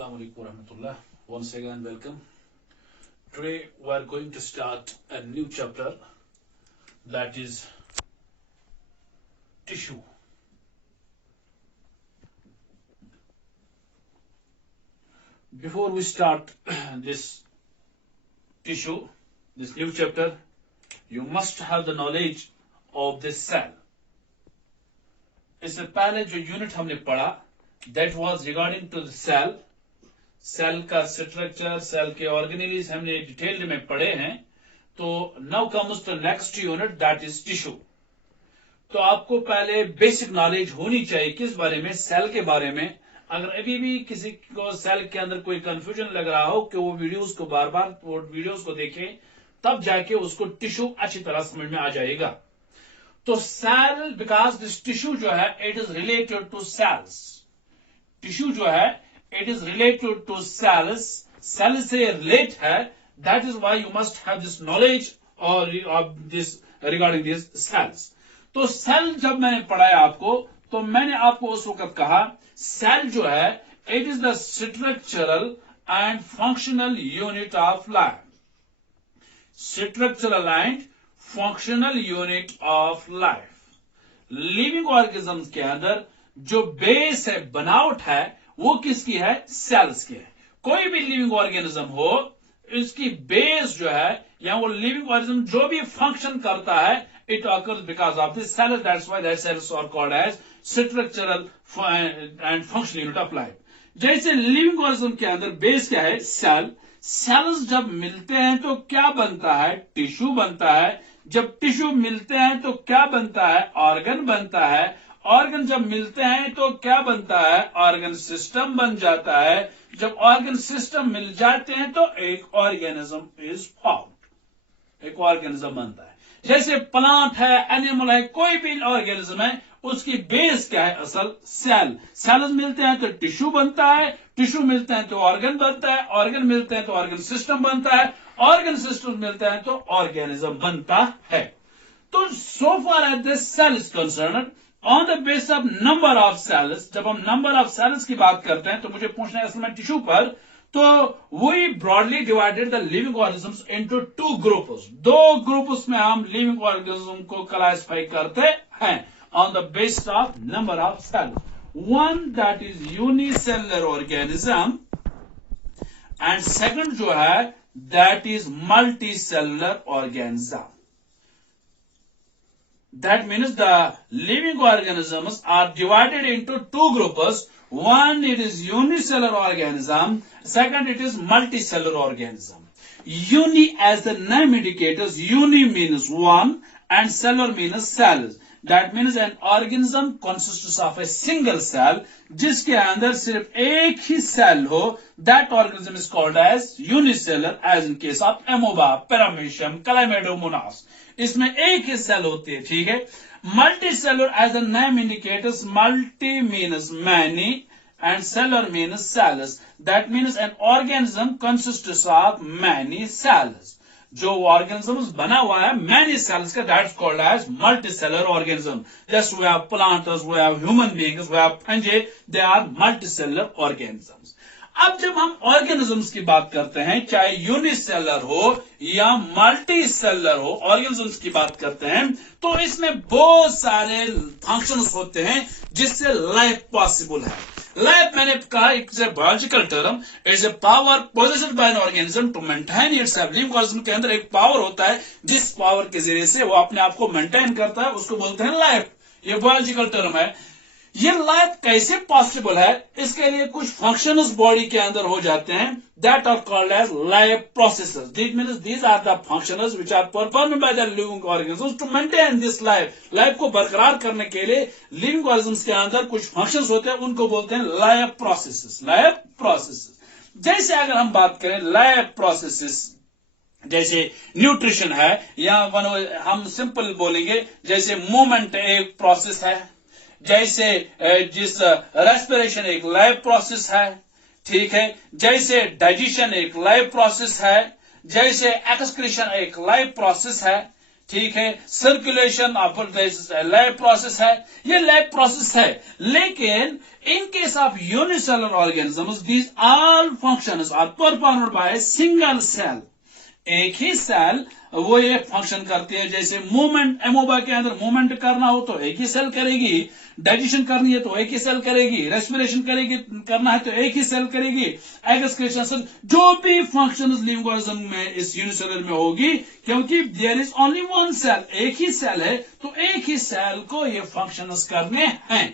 Assalamualaikum warahmatullah. Once again, welcome. Today we are going to start a new chapter, that is tissue. Before we start this tissue, this new chapter, you must have the knowledge of this cell. इससे पहले जो unit हमने पढ़ा, that was regarding to the cell. Cell का structure, cell के organelles हमने detailed में पढ़े हैं. तो now comes to next unit, that is tissue. तो आपको पहले बेसिक नॉलेज होनी चाहिए किस बारे में, सेल के बारे में. अगर अभी भी किसी को सेल के अंदर कोई कंफ्यूजन लग रहा हो कि वो वीडियोस को बार बार वो वीडियोस को देखे, तब जाके उसको टिश्यू अच्छी तरह समझ में आ जाएगा. तो सेल, बिकॉज दिस टिश्यू जो है it is related to cells. Tissue जो है it is related to cells. Cell से relate है. That is why you must have this knowledge or this regarding these cells. तो सेल जब मैंने पढ़ाया आपको, तो मैंने आपको उस वक्त कहा सेल जो है it is the structural and functional unit of life. Structural and functional unit of life. Living organism के अंदर जो बेस है, बनावट है, वो किसकी है? सेल्स की है. कोई भी लिविंग ऑर्गेनिज्म हो, इसकी बेस जो है या वो लिविंग ऑर्गेनिज्म जो भी फंक्शन करता है, it occurs because of this cell. That's why that cells are called as structural and functional unit of life. जैसे लिविंग ऑर्गेनिज्म के अंदर बेस क्या है? सेल. सेल्स जब मिलते हैं तो क्या बनता है? टिश्यू बनता है. जब टिश्यू मिलते हैं तो क्या बनता है? ऑर्गन बनता है. ऑर्गन जब मिलते हैं तो क्या बनता है? ऑर्गन सिस्टम बन जाता है. जब ऑर्गन सिस्टम मिल जाते हैं तो एक ऑर्गेनिज्म इज फॉर्म्ड, एक ऑर्गेनिज्म बनता है. जैसे प्लांट है, एनिमल है, कोई भी ऑर्गेनिज्म है, उसकी बेस क्या है? असल सेल. सेल्स मिलते हैं तो टिश्यू बनता है. टिश्यू मिलते हैं तो ऑर्गन बनता है. ऑर्गन मिलते हैं तो ऑर्गन सिस्टम बनता है. ऑर्गन सिस्टम मिलते हैं तो ऑर्गेनिज्म बनता है. तो so far as this cell is concerned, on the base of number of cells, जब हम नंबर ऑफ सेल्स की बात करते हैं तो मुझे पूछना है असल में टिश्यू पर, तो we broadly divided the living organisms into two groups. दो ग्रुप्स में हम लिविंग ऑर्गेनिज्म को क्लासिफाई करते हैं on the base of number of cells. One that is unicellular organism and second जो है that is multicellular organism. That means the living organisms are divided into two groups. One, it is unicellular organism. Second, it is multicellular organism. Uni, as the name indicates, uni means one and cellular means cells. That means an organism consists of a single cell, जिसके अंदर सिर्फ एक ही cell हो. That organism is called as unicellular, as in case of amoeba, paramecium, chlamydomonas. इसमें एक ही cell होती है. ठीक है. Multicellular, as the name indicators, multi means many and cellular means cells. That means an organism consists of many cells. जो organisms बना हुआ है many cells का, that's called as multicellular organism. Just we have plants, we have human beings, we have fungi, they are multicellular organisms. अब जब हम organisms की बात करते हैं, चाहे यूनिसेलर हो या मल्टी सेलर हो, ऑर्गेनिजम्स की बात करते हैं, तो इसमें बहुत सारे फंक्शंस होते हैं जिससे लाइफ पॉसिबल है. लाइफ, मैंने कहा, it's a biological term. It's a power possessed by an organism to maintain itself. Living organism के अंदर एक पावर होता है जिस पावर के जरिए से वो अपने आप को मेंटेन करता है, उसको बोलते हैं लाइफ. ये बायोलॉजिकल टर्म है. ये लाइफ कैसे पॉसिबल है? इसके लिए कुछ फंक्शंस बॉडी के अंदर हो जाते हैं, that are called as life processes. This means these are the functions which are performed by the living organisms to maintain this life. Life को बरकरार करने के लिए लिविंग ऑर्गेनिजम्स के अंदर कुछ फंक्शंस होते हैं, उनको बोलते हैं लाइफ प्रोसेसेस. Life processes. जैसे अगर हम बात करें लाइफ प्रोसेसेस, जैसे न्यूट्रिशन है, या हम सिंपल बोलेंगे जैसे मूवमेंट एक प्रोसेस है, जैसे जिस रेस्पिरेशन एक लाइव प्रोसेस है. ठीक है. जैसे डाइजेशन एक लाइव प्रोसेस है, जैसे एक्सक्रीशन एक लाइव प्रोसेस है. ठीक है, सर्कुलेशन ऑफ लैब प्रोसेस है, ये लैब प्रोसेस है, लेकिन in case of unicellular organisms these all functions are performed by single cell. एक ही सेल वो ये फंक्शन करती है, जैसे मूवमेंट, एमोबा के अंदर मूवमेंट करना हो तो एक ही सेल करेगी, डाइजेशन करनी है तो एक ही सेल करेगी, रेस्पिरेशन करेगी करना है तो एक ही सेल करेगी, एक्सक्रीशन, जो भी फंक्शन लिविंग ऑर्गेनिज्म में इस यूनिसेलुलर में होगी, क्योंकि there is only one cell, एक ही सेल है तो एक ही सेल को ये फंक्शंस करने हैं,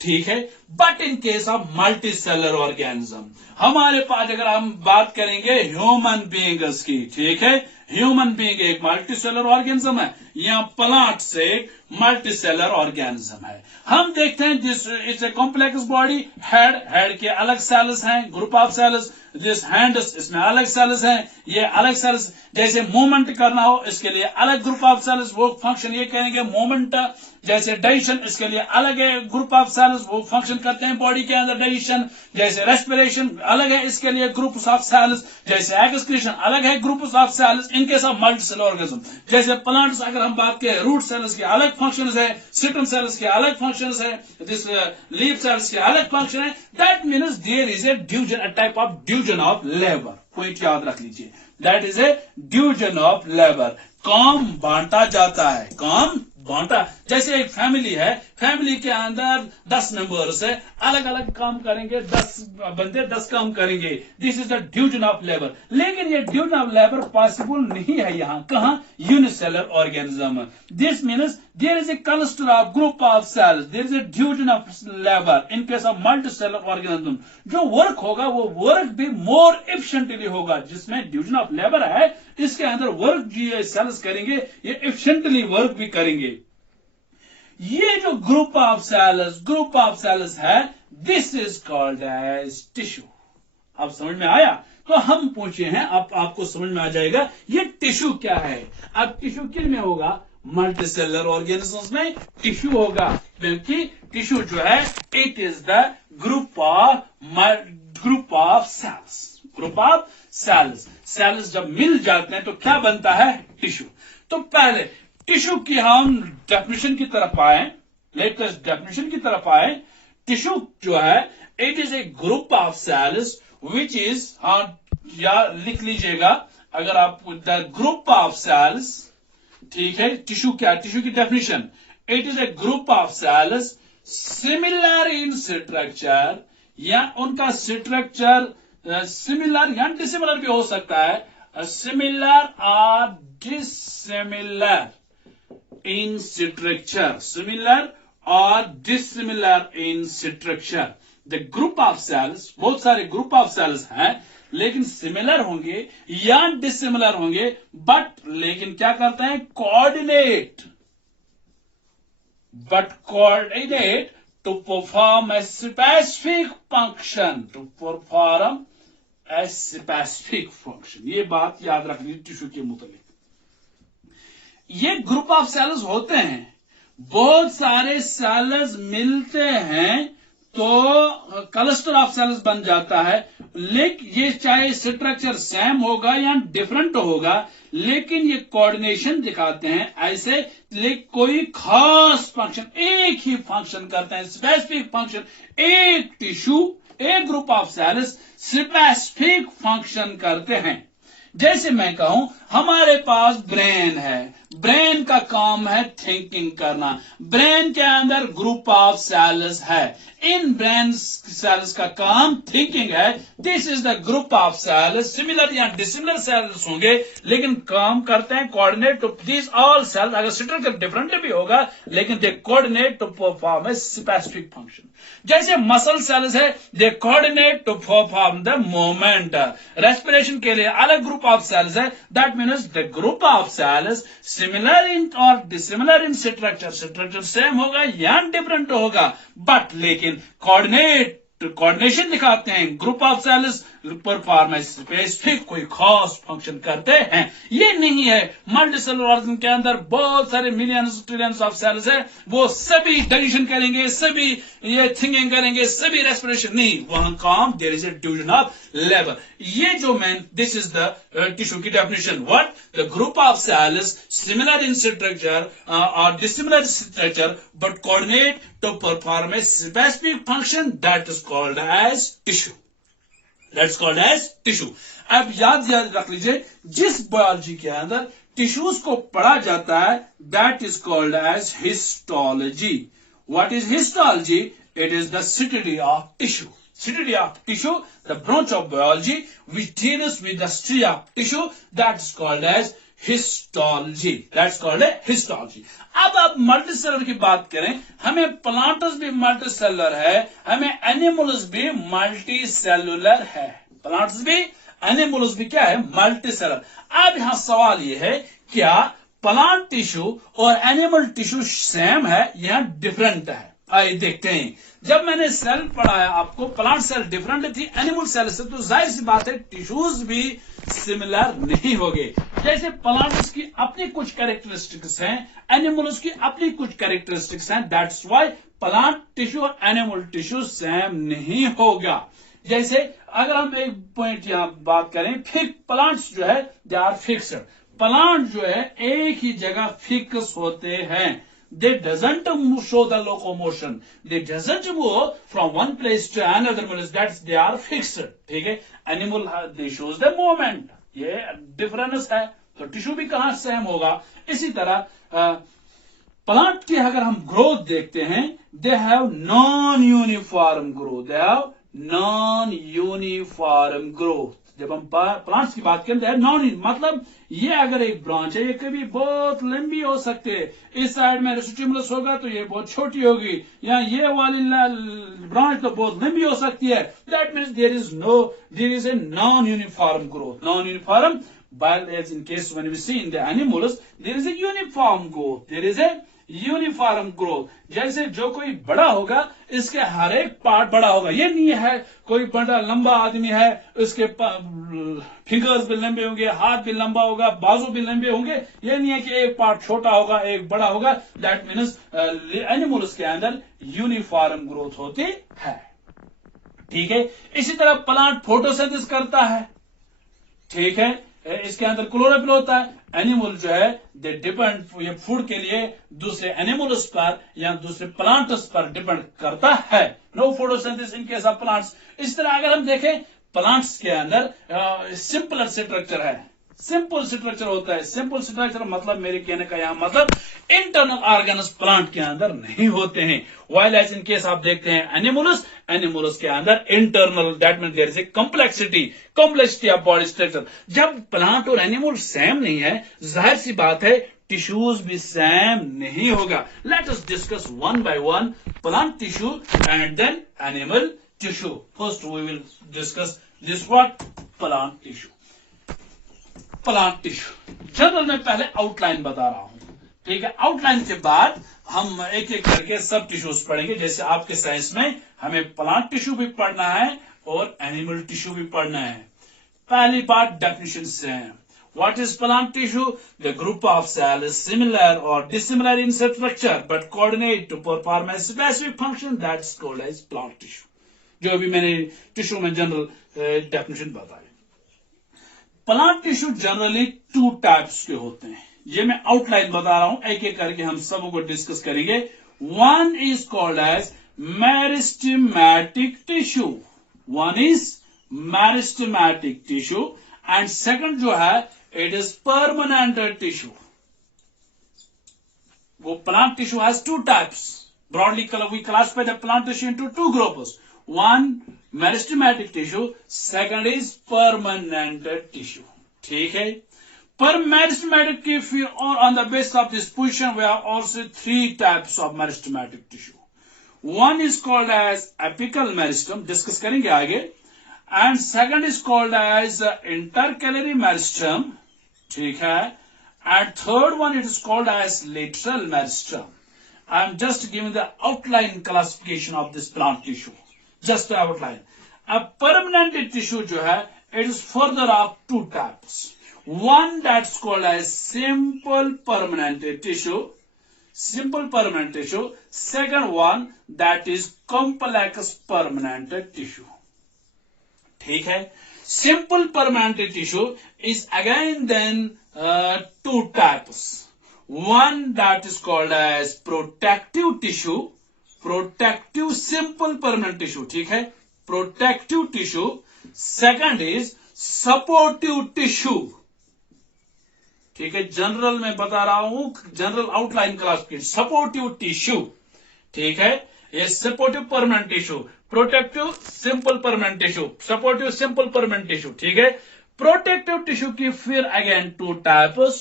ठीक है। But in case of multicellular organism, हमारे पास अगर हम बात करेंगे ह्यूमन बीइंग्स की, ठीक है, ह्यूमन बीइंग एक मल्टी सेलर ऑर्गेनिज्म है, या प्लांट से मल्टी सेलर ऑर्गेनिज्म है। हम देखते हैं this it's a complex body, head के अलग सेल्स हैं, group of cells, this hands, इसमें अलग सेल्स हैं, ये अलग सेल्स, जैसे मूवमेंट करना हो इसके लिए अलग ग्रुप ऑफ सेल्स, वो फंक्शन ये करेंगे मूवमेंट, जैसे डाइजेशन इसके लिए अलग है ग्रुप ऑफ सेल्स, वो फंक्शन करते हैं बॉडी के अंदर डाइजेशन, जैसे रेस्पिरेशन अलग है इसके लिए ग्रुप्स ऑफ सेल्स, जैसे एक्सक्रीशन अलग है ग्रुप्स ऑफ सेल्स, इनके साथ मल्टी सेलर ऑर्गेनिज्म। जैसे प्लांट्स अगर हम बात करें, रूट सेल्स के अलग फंक्शंस है, स्टेम सेल्स के अलग फंक्शंस है, दिस लीफ सेल्स के अलग फंक्शन है, that means there is a division, a type of division of labour, point याद रख लीजिए, that is a division of labour, काम बांटा जाता है, काम बांटा, जैसे एक फैमिली है, फैमिली के अंदर 10 मेंबर्स है, अलग अलग काम करेंगे, 10 बंदे 10 काम करेंगे, this is the division of labour. लेकिन ये डिवीजन ऑफ लेबर पॉसिबल नहीं है यहां, कहां, unicellular organism. This means there is a cluster of group of cells, there is a division of labour. In case of multicellular organism जो work होगा वो work भी मोर एफिशिएंटली होगा, जिसमें डिवीजन ऑफ लेबर है इसके अंदर वर्क जो सेल्स करेंगे ये एफिशिएंटली वर्क भी करेंगे। ये जो ग्रुप ऑफ सेल्स है, this is called as tissue. अब समझ में आया? तो हम पूछे हैं, अब आपको समझ में आ जाएगा ये टिश्यू क्या है। अब टिश्यू किन में होगा? मल्टी सेलर ऑर्गेनिजम्स में टिश्यू होगा, क्योंकि टिश्यू जो है it is the group of cells. Cells जब मिल जाते हैं तो क्या बनता है? टिश्यू। तो पहले टिश्यू की हम डेफिनेशन की तरफ आए, लेटेस्ट डेफिनेशन की तरफ आए। टिश्यू जो है it is a group of cells which is, या लिख लीजिएगा अगर आप, द ग्रुप ऑफ सेल्स, ठीक है। टिश्यू क्या? टिश्यू की definition, it is a group of cells similar in structure, या उनका स्ट्रक्चर सिमिलर या डिसिमिलर भी हो सकता है, सिमिलर और dissimilar in structure, similar or dissimilar in structure. The group of cells, बहुत सारे ग्रुप ऑफ सेल्स हैं, लेकिन सिमिलर होंगे या डिसिमिलर होंगे, बट लेकिन क्या करते हैं? Coordinate to perform a specific function. ये बात याद रखनी टिश्यू के मुताबिक। ये ग्रुप ऑफ सेल्स होते हैं, बहुत सारे सेल्स मिलते हैं तो क्लस्टर ऑफ सेल्स बन जाता है, लेकिन ये चाहे स्ट्रक्चर सेम होगा या डिफरेंट होगा, लेकिन ये कोऑर्डिनेशन दिखाते हैं ऐसे, लेकिन कोई खास फंक्शन, एक ही फंक्शन करते हैं, स्पेसिफिक फंक्शन। एक टिश्यू, एक group of cells specific function करते हैं। जैसे मैं कहूं हमारे पास ब्रेन है, ब्रेन का काम है थिंकिंग करना, ब्रेन के अंदर ग्रुप ऑफ सेल्स है, इन ब्रेन सेल्स का काम थिंकिंग है, this is the group of cells. Similar या डिसिमिलर सेल्स होंगे लेकिन काम करते हैं coordinate to this all cells. अगर स्ट्रक्चर डिफरेंट भी होगा लेकिन they coordinate to perform a specific function. जैसे मसल सेल्स है, they coordinate to perform the movement. Respiration के लिए अलग ग्रुप ऑफ सेल्स है, that means the group of cells similar in और dissimilar in structure, structure same होगा या different होगा, बट लेकिन कोऑर्डिनेट कोऑर्डिनेशन दिखाते हैं, group of cells perform specific कोई खास फंक्शन करते हैं। ये नहीं है मल्टी सेलुलर ऑर्गेनिज्म के अंदर बहुत सारे मिलियंस ट्रिलियंस ऑफ सेल्स है, वो सभी डाइजेशन करेंगे, सभी ये थिंकिंग करेंगे, सभी रेस्पिरेशन नहीं, वहां काम there is a division of labour. ये जो मैन दिस इज द टिश्यू की definition. What? The group of cells similar in structure और dissimilar structure but coordinate to perform a specific function that is called as tissue. That's called as tissue. अब याद रख लीजिए, जिस biology के अंदर tissues को पढ़ा जाता है that is called as histology. What is histology? It is the study of tissue. Study of tissue, the branch of biology which deals with the study of tissue, that is called as histology. That's called है histology. अब आप multi cellular की बात करें, हमें plants भी multi cellular है, हमें एनिमल्स भी मल्टी सेलुलर है। प्लांट्स भी एनिमल्स भी क्या है? Multi cellular. अब यहां सवाल यह है, क्या प्लांट टिश्यू और एनिमल टिश्यू सेम है या डिफरेंट है? आइए देखते हैं। जब मैंने सेल पढ़ाया आपको, प्लांट सेल डिफरेंट थी एनिमल सेल से, तो जाहिर सी बात है टिश्यूज भी सिमिलर नहीं होंगे। जैसे प्लांट्स की अपनी कुछ कैरेक्टरिस्टिक्स हैं, एनिमल्स की अपनी कुछ कैरेक्टरिस्टिक्स हैं, दैट्स व्हाई प्लांट टिश्यू और एनिमल टिश्यू सेम नहीं होगा। जैसे अगर हम एक पॉइंट यहां बात करें, प्लांट्स जो है दे आर फिक्स्ड। प्लांट जो है एक ही जगह फिक्स होते हैं। They doesn't show the locomotion. They doesn't move from one place to another place. That's they are fixed. ठीक है? Animal they shows the movement. ये डिफरेंस है। तो टिश्यू भी कहां सेम होगा? इसी तरह प्लांट की अगर हम ग्रोथ देखते हैं, they have non uniform growth. They have non uniform growth. जब हम प्लांट्स की बात करते हैं, नॉन मतलब ये अगर एक ब्रांच है, ये कभी बहुत लंबी हो सकती है, इस साइड में स्टिमुलस होगा तो ये बहुत छोटी होगी, या ये वाली ब्रांच तो बहुत लंबी हो सकती है। That means there is a non uniform growth. Non uniform, while as in case when we see in the animals there is a uniform growth, there is a uniform growth. जैसे जो कोई बड़ा होगा, इसके हर एक पार्ट बड़ा होगा। ये नहीं है कोई बड़ा लंबा आदमी है, उसके फिंगर्स भी लंबे होंगे, हाथ भी लंबा होगा, बाजू भी लंबे होंगे। ये नहीं है कि एक पार्ट छोटा होगा, एक बड़ा होगा। दैट मीन्स एनिमल्स के अंदर यूनिफॉर्म ग्रोथ होती है। ठीक है? इसी तरह प्लांट फोटोसिंथेसिस करता है। ठीक है? इसके अंदर क्लोरोफिल होता है। एनिमल जो है दे डिपेंड ये फूड के लिए दूसरे एनिमल्स पर या दूसरे प्लांट्स पर डिपेंड करता है। No photosynthesis in case of plants. इस तरह अगर हम देखें, प्लांट्स के अंदर सिंपल स्ट्रक्चर है, सिंपल स्ट्रक्चर होता है। सिंपल स्ट्रक्चर मतलब, मेरे कहने का यहां मतलब इंटरनल ऑर्गन्स प्लांट के अंदर नहीं होते हैं। वाइल एज इन केस आप देखते हैं एनिमल्स के अंदर internal, that mean there is a complexity of body structure. जब प्लांट और एनिमल सेम नहीं है, जाहिर सी बात है टिश्यूज भी सेम नहीं होगा। Let us discuss one by one plant tissue and then animal tissue. First we will discuss this what plant tissue. Plant tissue general में पहले आउटलाइन बता रहा हूं। ठीक है? आउटलाइन के बाद हम एक एक करके सब टिश्यूज पढ़ेंगे। जैसे आपके साइंस में हमें प्लांट टिश्यू भी पढ़ना है और एनिमल टिश्यू भी पढ़ना है। पहली बात डेफिनेशन से है। What is plant tissue? The group of cells similar or dissimilar in structure but coordinate to perform a specific function that's called as plant tissue. जो अभी मैंने टिश्यू में जनरल डेफिनेशन बताई। प्लांट टिश्यू जनरली 2 टाइप्स के होते हैं। ये मैं आउटलाइन बता रहा हूं, एक एक करके हम सबको को डिस्कस करेंगे। One is called as meristematic tissue. One is meristematic tissue and second जो है इट इज परमानेंट टिश्यू। वो plant tissue has 2 types. Broadly we classify the plant tissue into 2 groups. One meristematic tissue, second is permanent tissue. ठीक है? Per meristematic tissue, or on the basis of this position, we have also 3 types of meristematic tissue. One is called as apical meristem, discuss करेंगे आगे, and second is called as intercalary meristem. ठीक है? And third one it is called as lateral meristem. I am just giving the outline classification of this plant tissue. Just outline. अब permanent tissue जो है, it is further of two types, one that's called as simple permanent tissue, simple permanent tissue. Second one that is complex permanent tissue. ठीक है, simple permanent tissue is again then two types. One that is called as protective tissue, protective simple permanent tissue. ठीक है, protective tissue. Second is supportive tissue. ठीक है, general में बता रहा हूं, general outline classification, supportive tissue. ठीक है, ये supportive permanent tissue, protective simple permanent tissue, supportive simple permanent tissue. ठीक है, प्रोटेक्टिव टिश्यू की फिर again two types,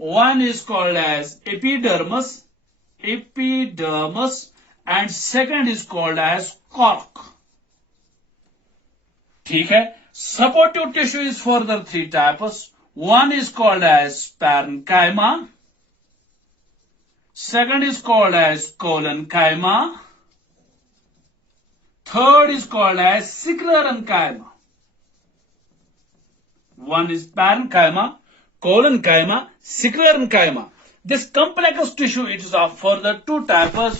one is called as epidermis, epidermis, and second is called as cork. ठीक है, supportive tissue is further three types, one is called as parenchyma, second is called as collenchyma, third is called as sclerenchyma. One is parenchyma, collenchyma, sclerenchyma. This complex tissue, it is of further two types,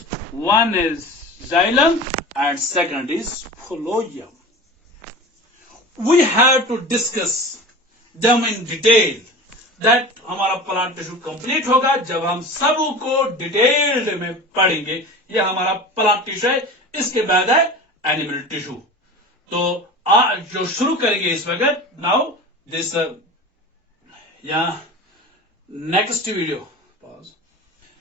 one is xylem and second is phloem. We have to discuss them in detail, that हमारा plant tissue complete होगा जब हम सबको detailed में पढ़ेंगे। ये हमारा plant tissue है, इसके बाद है एनिमल टिश्यू। तो जो शुरू करेंगे इस वक्त, नाउ दिस या next video,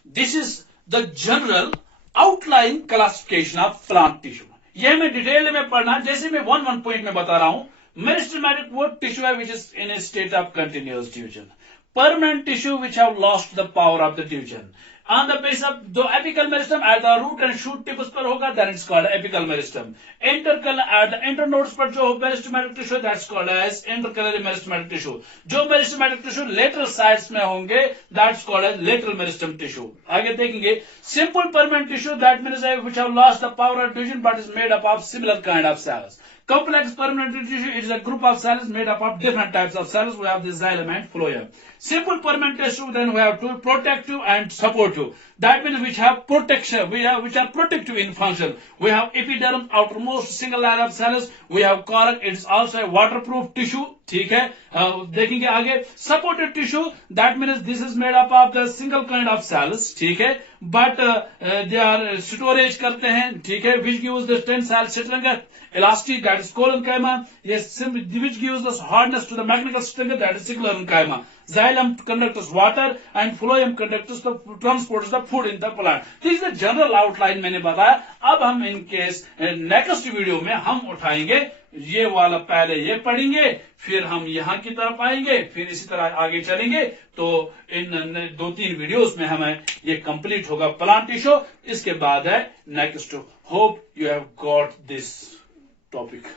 this is the general outline classification of plant tissue. ये मैं डिटेल में पढ़ना, जैसे मैं वन पॉइंट में बता रहा हूं। Meristematic what tissue which is in a state of continuous division. Permanent tissue which have lost the power of the division. On the base of the apical meristem at the root and shoot tips पर होगा, then it's called apical meristem. Intercalary at the internodes पर जो meristematic tissue, that's called as intercalary meristematic tissue. जो meristematic tissue lateral sides में होंगे, that's called as lateral meristem tissue. आगे देखेंगे simple permanent tissue, that means which have lost the power of division but is made up of similar kind of cells. Complex permanent tissue, it is a group of cells made up of different types of cells. We have the xylem and phloem. Simple permanent tissue, then we have two, protective and supportive. That means which have protection, which are protective in function. We have epidermis, outermost single layer of cells. We have cork, it is also a waterproof tissue. ठीक है, देखेंगे आगे। Supportive tissue, that means this is made up of the single kind of cells. ठीक है, but they are storage करते हैं। ठीक है, which gives the tensile strength, elastic, that is collenchyma. Yes, which gives us hardness to the mechanical strength, that is sclerenchyma. Xylem conducts water and phloem transports the food in the plant. This is the general outline मैंने बताया। अब हम इनके next video में हम उठाएंगे ये वाला, पहले ये पढ़ेंगे, फिर हम यहाँ की तरफ आएंगे, फिर इसी तरह आगे चलेंगे। तो इन 2-3 वीडियोस में हमें ये कंप्लीट होगा प्लांट टिश्यू। इसके बाद है next. Hope you have got this topic.